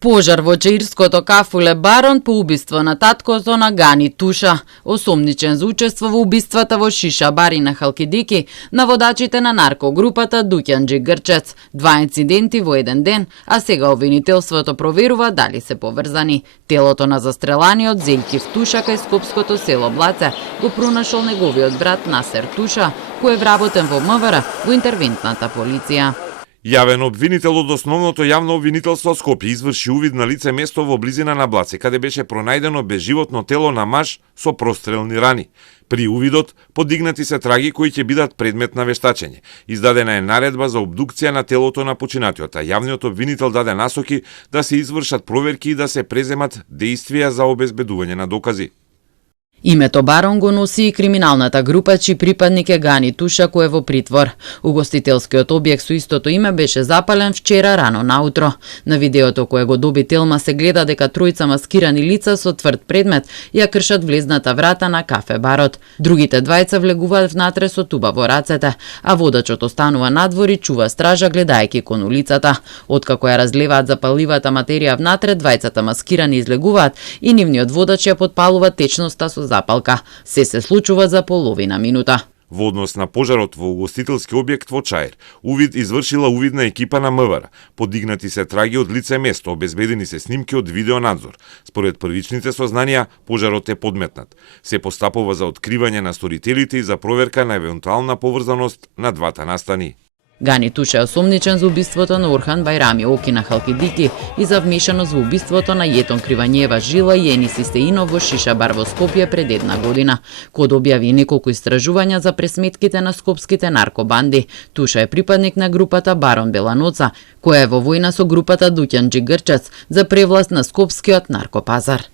Пожар во чаирското кафуле Барон по убиство на таткото на Гани Туша. Осомничен за учество во убиствата во Шиша бар и на Халкидики на водачите на наркогрупата Дуќанџи Грчец. Два инциденти во еден ден, а сега обвинителството проверува дали се поврзани. Телото на застреланиот Зелјкив Туша кај скопското село Блаце го пронашол неговиот брат Насер Туша, кој е вработен во МВР во интервентната полиција. Јавен обвинител од основното јавно обвинителство Скопје изврши увид на лице место во близина на Блаце, каде беше пронајдено безживотно тело на маж со прострелни рани. При увидот подигнати се траги кои ќе бидат предмет на вештачење. Издадена е наредба за обдукција на телото на починатиот, а јавниот обвинител даде насоки да се извршат проверки и да се преземат действија за обезбедување на докази. Името Барон го носи и криминалната група чиј припадник е Гани Туша, кој е во притвор. Угостителскиот објект со истото име беше запален вчера рано наутро. На видеото кое го доби Телма се гледа дека тројца маскирани лица со тврд предмет ја кршат влезната врата на кафе барот. Другите двајца влегуваат внатре со туба во рацете, а водачот останува надвор и чува стража гледајќи кон улицата. Откако ја разлеваат запаливата материја внатре, двајцата маскирани излегуваат и нивниот водач ја подпалува течноста со запалка. Се случува за половина минута. Во однос на пожарот во угостителски објект во Чаир, увид извршила увидна екипа на МВР. Подигнати се траги од лице место, обезбедени се снимки од видеонадзор. Според првичните сознанија, пожарот е подметнат. Се постапува за откривање на сторителите и за проверка на евентуална поврзаност на двата настани. Гани Туша е осомничен за убиството на Орхан Байрами Оки на Халкидики и за вмешаност во убиството на Јетон Кривањева Жила и Енис Истеинов во Шиша бар во Скопје пред една година. Код објави неколку истражувања за пресметките на скопските наркобанди. Туша е припадник на групата Барон Беланоца, која е во војна со групата Дуќанџи Грчец за превласт на скопскиот наркопазар.